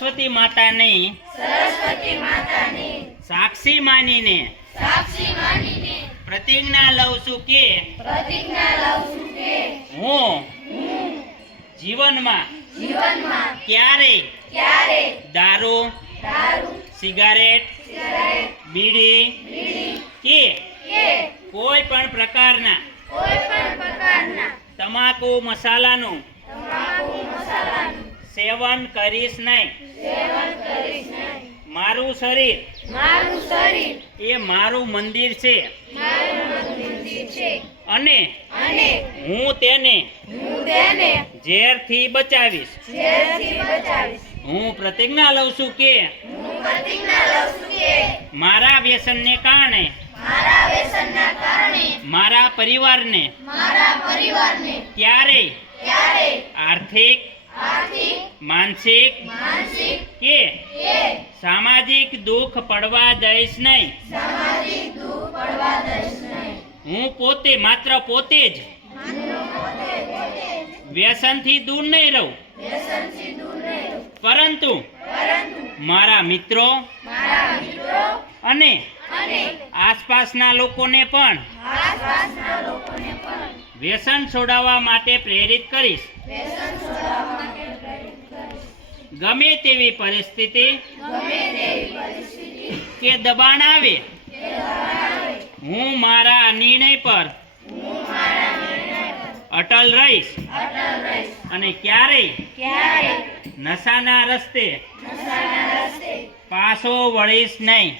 સરસ્વતી માતાની સાક્ષી માનીને પ્રતિજ્ઞા લઉં છું કે હું જીવનમાં ક્યારેય દારૂ સિગારેટ બીડી કે કોઈ પણ પ્રકારના તમાકુ મસાલાનું સેવન કરીશ નહીં। મારું શરીર એ મારું મંદિર છે અને હું તેને ઝેરથી બચાવીશ। હું પ્રતિજ્ઞા લઉં છું કે મારા વ્યસનને કારણે મારા પરિવારને ક્યારેય આર્થિક માનસિક કે સામાજિક દુઃખ પડવા દઈશ નહીં। હું માત્ર પોતે જ વ્યસનથી દૂર નહીં રહું, પરંતુ મારા મિત્રો અને આસપાસના લોકોને પણ વ્યસન છોડાવવા માટે પ્રેરિત કરીશ। ગમે તેવી પરિસ્થિતિ કે દબાણ આવે, હું મારા નિર્ણય પર અટલ રહીશ અને ક્યારેય નશાના રસ્તે પાછો વળીશ નહીં।